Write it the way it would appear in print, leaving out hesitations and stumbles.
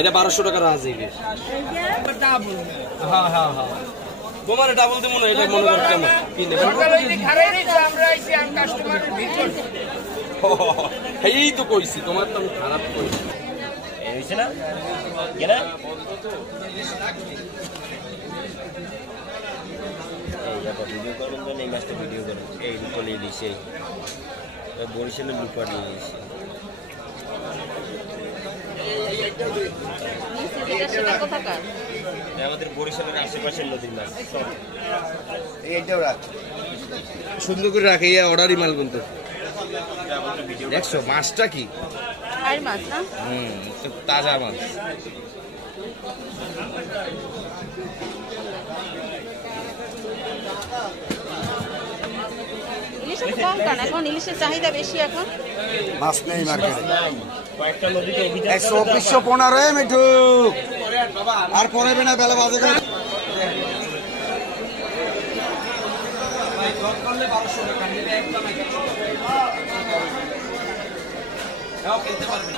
এটা 1200 টাকা রাজীবে। ডাবল। হ্যাঁ হ্যাঁ হ্যাঁ তোমার ডাবল দেব না, এটা মনে করতে না কি নেবেন আমরা আইছি আম কাস্টমারের ভিতর। এই তো কইছি তোমার তো আমি খারাপ কইছি এই হইছে না কেনা এই আপা ভিডিও করুন তো এই মাছটা ভিডিও করুন এই রূপলি ইলিশ এই বরিশালের রূপলি ইলিশ আমাদের বরিশালের আশেপাশের নদীর মাছ এইটাও রাখ সুন্দর করে রাখে এই অর্ডারই মাল কিন্তু দেখছো মাছটা কি আর মাছ না তাজা মাছ ইলিশের কম কেন এখন ইলিশের চাহিদা বেশি এখন মাছ নেই মার্কেটে কয়েকটা নদীতে অভিযান 115 মিঠু আর পড়াবে না বেলা বাজে কেন কিনতে পারবেন